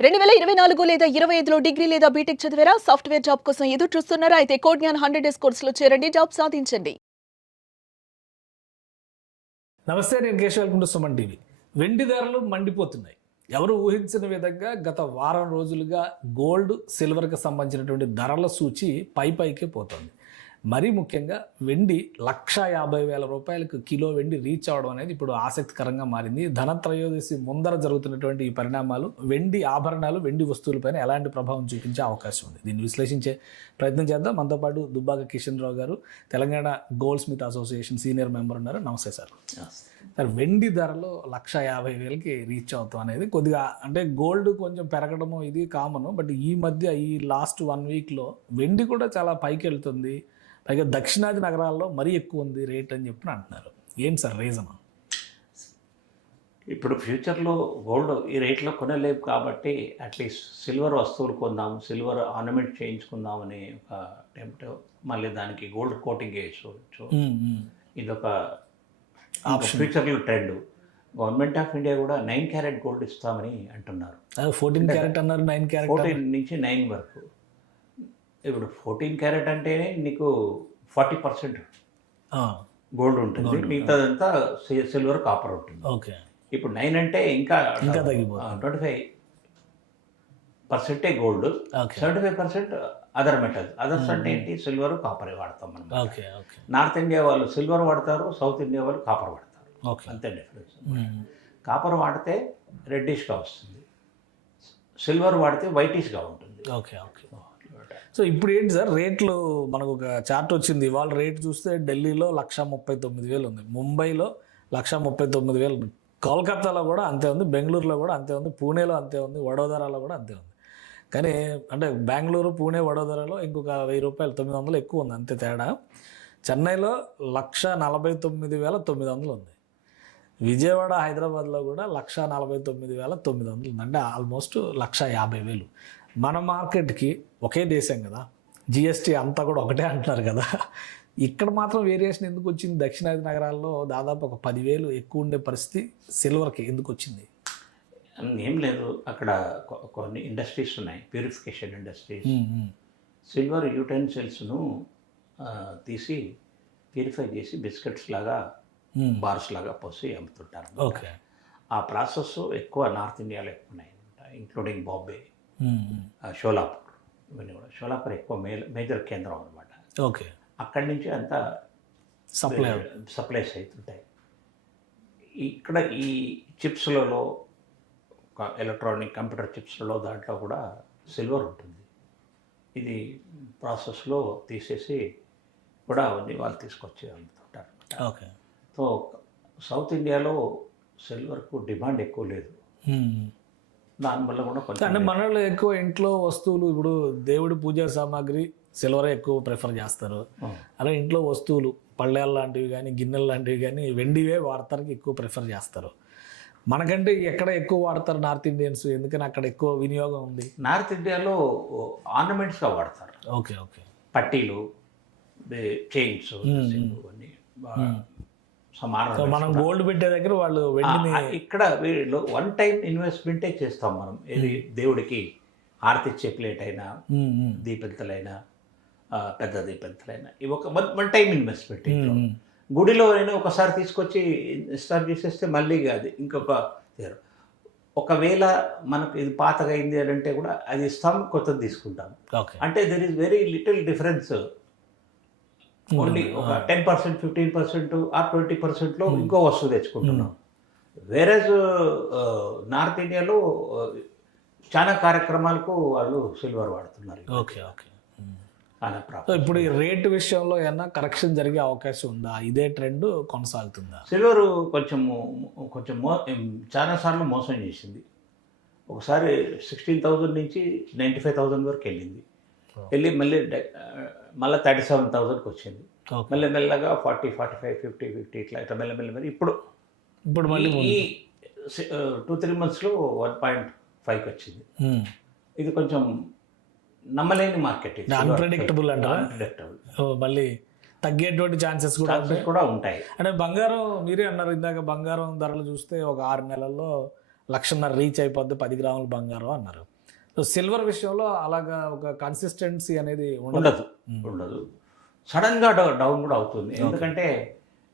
2024 లేదా 25లో డిగ్రీ లేదా బీటెక్ చదివారా? సాఫ్ట్‌వేర్ జాబ్ కోసం ఎదురు చూస్తున్నారా? అయితే కోడ్ జ్ఞాన్ 100 డేస్ కోర్సులో చేరండి, జాబ్ సాధించండి. నమస్తే, నేను Keshav. Welcome to Suman TV. వెండి ధరలు మండిపోతున్నాయి. ఎవరు ఊహించిన విధంగా గత వారం రోజులుగా గోల్డ్, సిల్వర్కి సంబంధించినటువంటి ధరల సూచి పైకే పోతుంది. మరీ ముఖ్యంగా వెండి 1,50,000 రూపాయలకు కిలో వెండి రీచ్ అవడం అనేది ఇప్పుడు ఆసక్తికరంగా మారింది. ధనత్రయోదశి ముందర జరుగుతున్నటువంటి ఈ పరిణామాలు వెండి ఆభరణాలు, వెండి వస్తువులపైన ఎలాంటి ప్రభావం చూపించే అవకాశం ఉంది? దీన్ని విశ్లేషించే ప్రయత్నం చేద్దాం. మనతో పాటు దుబ్బాక కిషన్ రావు గారు, Telangana gold Smith association senior member ఉన్నారు. నమస్తే సార్. సార్, వెండి ధరలో 1,50,000కి రీచ్ అవుతాం అనేది కొద్దిగా, అంటే గోల్డ్ కొంచెం పెరగడము ఇది కామన్, బట్ ఈ మధ్య ఈ లాస్ట్ 1 వీక్లో వెండి కూడా చాలా పైకి వెళ్తుంది. పైగా దక్షిణాది నగరాల్లో మరీ ఎక్కువ ఉంది రేట్ అని చెప్పి అంటున్నారు. ఏం సార్ రీజన్? ఇప్పుడు ఫ్యూచర్లో గోల్డ్ ఈ రేట్లో కొనలేవు కాబట్టి అట్లీస్ట్ సిల్వర్ వస్తువులు కొందాం, సిల్వర్ ఆర్నమెంట్ చేయించుకుందామని ఒక అటెంప్ట్, మళ్ళీ దానికి గోల్డ్ కోటింగ్ వేసుకోవచ్చు. ఇదొక ఫ్యూచర్లో ట్రెండ్. గవర్నమెంట్ ఆఫ్ ఇండియా కూడా 9 క్యారెట్ గోల్డ్ ఇస్తామని అంటున్నారు. 14 క్యారెట్ అన్నారు, 9 క్యారెట్, 14 నుంచి 9 వరకు. ఇప్పుడు 14 క్యారెట్ అంటేనే నీకు 40% గోల్డ్ ఉంటుంది, మిగతాదంతా సిల్వర్, కాపర్ ఉంటుంది. ఓకే. ఇప్పుడు 9 అంటే ఇంకా తగ్గిపోతుంది. 25% గోల్డ్, 75% అదర్ మెటల్స్. అదర్స్ అంటే ఏంటి? సిల్వర్, కాపర్ వాడతాం మనం. నార్త్ ఇండియా వాళ్ళు సిల్వర్ వాడతారు, సౌత్ ఇండియా వాళ్ళు కాపర్ వాడతారు. అంతే డిఫరెన్స్. కాపర్ వాడితే రెడ్డిష్గా వస్తుంది, సిల్వర్ వాడితే వైటిష్గా ఉంటుంది. ఓకే. సో ఇప్పుడు ఏంటి సార్ రేట్లు? మనకు ఒక చార్ట్ వచ్చింది ఇవాళ. రేట్ చూస్తే ఢిల్లీలో 1,39,000 ఉంది, ముంబైలో 1,39,000 ఉంది, కోల్కతాలో కూడా అంతే ఉంది, బెంగళూరులో కూడా అంతే ఉంది, పూణేలో అంతే ఉంది, వడోదరాలో కూడా అంతే ఉంది. కానీ అంటే బెంగళూరు, పూణే, వడోదరాలో ఇంకొక 1,000 రూపాయలు, 900 ఎక్కువ ఉంది, అంతే తేడా. చెన్నైలో 1,49,900 ఉంది, విజయవాడ, హైదరాబాద్లో కూడా 1,49,900 ఉంది, అంటే ఆల్మోస్ట్ 1,50,000. మన మార్కెట్కి ఒకే దేశం కదా, జిఎస్టీ అంతా కూడా ఒకటే అంటున్నారు కదా, ఇక్కడ మాత్రం వేరియేషన్ ఎందుకు వచ్చింది? దక్షిణాది నగరాల్లో దాదాపు ఒక 10,000 ఎక్కువ ఉండే పరిస్థితి సిల్వర్కి ఎందుకు వచ్చింది? ఏం లేదు, అక్కడ కొన్ని ఇండస్ట్రీస్ ఉన్నాయి, ప్యూరిఫికేషన్ ఇండస్ట్రీస్. సిల్వర్ యూటెన్సిల్స్ను తీసి ప్యూరిఫై చేసి బిస్కెట్స్ లాగా, బార్స్ లాగా పోసి అమ్ముతుంటారు. ఓకే. ఆ ప్రాసెస్ ఎక్కువ నార్త్ ఇండియాలో ఎక్కువ ఉన్నాయి, ఇంక్లూడింగ్ బాంబే, షోలాపూర్. ఇవన్నీ కూడా షోలాపూర్ ఎక్కువ మేజర్ కేంద్రం అనమాట. ఓకే. అక్కడి నుంచి అంతా సప్లైస్ అవుతుంటాయి. ఇక్కడ ఈ చిప్స్లలో, ఎలక్ట్రానిక్ కంప్యూటర్ చిప్స్లలో దాంట్లో కూడా సిల్వర్ ఉంటుంది. ఇది ప్రాసెస్లో తీసేసి కూడా అవన్నీ వాళ్ళు తీసుకొచ్చి అమ్ముతుంటారు. ఓకే. సో సౌత్ ఇండియాలో సిల్వర్కు డిమాండ్ ఎక్కువ లేదు, దానివల్ల కూడా కొంచెం. అంటే మనలో ఎక్కువ ఇంట్లో వస్తువులు, ఇప్పుడు దేవుడి పూజా సామాగ్రి సిల్వరే ఎక్కువ ప్రిఫర్ చేస్తారు. అలా ఇంట్లో వస్తువులు, పళ్ళేళ్ళ లాంటివి కానీ, గిన్నెలు లాంటివి కానీ వెండివే వాడతానికి ఎక్కువ ప్రిఫర్ చేస్తారు. మనకంటే ఎక్కడ ఎక్కువ వాడతారు నార్త్ ఇండియన్స్? ఎందుకని అక్కడ ఎక్కువ వినియోగం ఉంది? నార్త్ ఇండియాలో ఆర్నమెంట్స్గా వాడతారు. ఓకే. పట్టీలు, చైన్స్, అన్నీ మనం గోల్డ్ పెట్టే దగ్గర వాళ్ళు వెండిని. ఇక్కడ వీళ్ళు 1 టైం ఇన్వెస్ట్మెంటే చేస్తాం మనం. ఇది దేవుడికి హారతి ఇచ్చే ప్లేట్ అయినా, దీపెంతలైనా, పెద్ద దీపెంతలైనా, ఇవి ఒక 1 టైం ఇన్వెస్ట్మెంట్. గుడిలో అయినా ఒకసారి తీసుకొచ్చి ఇన్స్టాల్ చేసేస్తే మళ్ళీ అది ఇంకొక. ఒకవేళ మనకు ఇది పాతగా అయింది అని అంటే కూడా అది ఇస్తాం, కొత్తది తీసుకుంటాం. అంటే there is very little difference. Only ఒక 10%, 15% ఆర్ 20%లో ఇంకో వస్తువు తెచ్చుకుంటున్నాం. వేరేజ్ నార్త్ ఇండియాలో చాలా కార్యక్రమాలకు వాళ్ళు సిల్వర్ వాడుతున్నారు. ఓకే. ఇప్పుడు ఈ రేటు విషయంలో ఏమన్నా కరెక్షన్ జరిగే అవకాశం ఉందా? ఇదే ట్రెండ్ కొనసాగుతుందా? సిల్వర్ కొంచెం చాలాసార్లు మోసం చేసింది. ఒకసారి 16,000 నుంచి 95,000 వరకు వెళ్ళింది, వెళ్ళి మళ్ళీ 37,000కి వచ్చింది, మెల్లమెల్లగా 40, 45, 50 ఇట్లా మెల్లమెల్ల ఇప్పుడు మళ్ళీ ఈ 2-3 monthsలో 1.5కి వచ్చింది. ఇది కొంచెం నమ్మలేని మార్కెట్, అన్ప్రెడిక్టబుల్ అంటారా? మళ్ళీ తగ్గేటువంటి ఛాన్సెస్ కూడా ఉంటాయి. అంటే బంగారం, మీరే అన్నారు ఇందాక, బంగారం ధరలు చూస్తే ఒక 6 నెలల్లో 1,50,000 రీచ్ అయిపోద్ది 10 గ్రాముల బంగారం అన్నారు. సో సిల్వర్ విషయంలో అలాగా ఒక కన్సిస్టెన్సీ అనేది ఉండదు. ఉండదు. సడన్గా డౌన్ కూడా అవుతుంది. ఎందుకంటే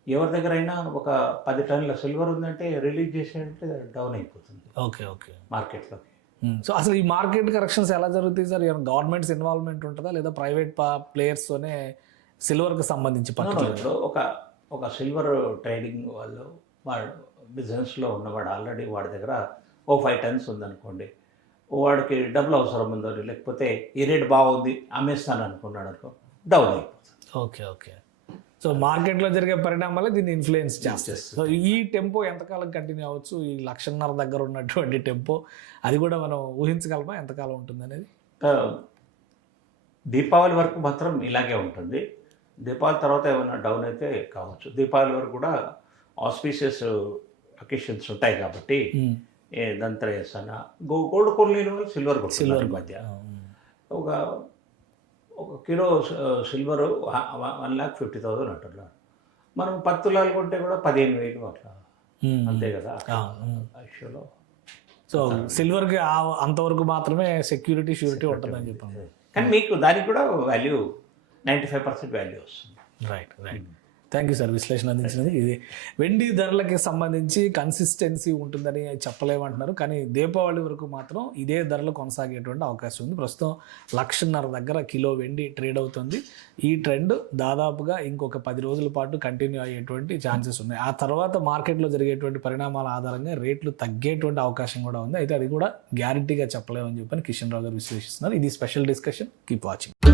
ఎవరి దగ్గరైనా ఒక 10 టన్నుల సిల్వర్ ఉందంటే రిలీజ్ చేసేటంటే డౌన్ అయిపోతుంది ఓకే ఓకే మార్కెట్లోకి. సో అసలు ఈ మార్కెట్ కరెక్షన్స్ ఎలా జరుగుతాయి సార్? గవర్నమెంట్స్ ఇన్వాల్వ్మెంట్ ఉంటుందా లేదా ప్రైవేట్ ప్లేయర్స్తోనే సిల్వర్కి సంబంధించి ఇప్పుడు ఒక సిల్వర్ ట్రేడింగ్ వాళ్ళు వాడు బిజినెస్లో ఉన్నవాడు ఆల్రెడీ వాడి దగ్గర 5 టన్స్ ఉందనుకోండి, వాడికి డబ్బులు అవసరం ఉందని, లేకపోతే ఈ రేట్ బాగుంది అమ్మేస్తాను అనుకున్నాడు అనుకో, డౌన్ అయిపోతుంది. Okay okay. సో మార్కెట్లో జరిగే పరిణామాలే దీన్ని ఇన్ఫ్లుయెన్స్ చేస్తాయి. సో ఈ టెంపో ఎంతకాలం కంటిన్యూ అవ్వచ్చు? ఈ 1,50,000 దగ్గర ఉన్నటువంటి టెంపో అది కూడా మనం ఊహించగలమా ఎంతకాలం ఉంటుంది అనేది? దీపావళి వరకు మాత్రం ఇలాగే ఉంటుంది. దీపావళి తర్వాత ఏమైనా డౌన్ అయితే కావచ్చు. దీపావళి వరకు కూడా ఆస్పీషియస్ అకేషన్స్ ఉంటాయి కాబట్టి దంతరేసన గోల్డ్ కొనలేని వాళ్ళు సిల్వర్ కొనుక్కున్నారు ఈ మధ్య. ఒక కిలో సిల్వర్ 1,50,000 అంటున్నారు. మనం 10 తులాలు కొంటే కూడా 15,000 అట్లా, అంతే కదా యాక్చువల్లో. సో సిల్వర్కి అంతవరకు మాత్రమే సెక్యూరిటీ షూరిటీ ఉంటుందని చెప్పాను. కానీ మీకు దానికి కూడా వాల్యూ 95% వాల్యూ వస్తుంది. Right right. Thank you sir విశ్లేషణ అందించినది. ఇది వెండి ధరలకి సంబంధించి కన్సిస్టెన్సీ ఉంటుందని చెప్పలేమంటున్నారు, కానీ దీపావళి వరకు మాత్రం ఇదే ధరలు కొనసాగేటువంటి అవకాశం ఉంది. ప్రస్తుతం 1,50,000 దగ్గర కిలో వెండి ట్రేడ్ అవుతుంది. ఈ ట్రెండ్ దాదాపుగా ఇంకొక 10 రోజుల పాటు కంటిన్యూ అయ్యేటువంటి ఛాన్సెస్ ఉన్నాయి. ఆ తర్వాత మార్కెట్లో జరిగేటువంటి పరిణామాల ఆధారంగా రేట్లు తగ్గేటువంటి అవకాశం కూడా ఉంది. అయితే అది కూడా గ్యారంటీగా చెప్పలేమని చెప్పని కిషన్ రావు గారు విశ్లేషిస్తున్నారు. ఇది స్పెషల్ డిస్కషన్. Keep watching.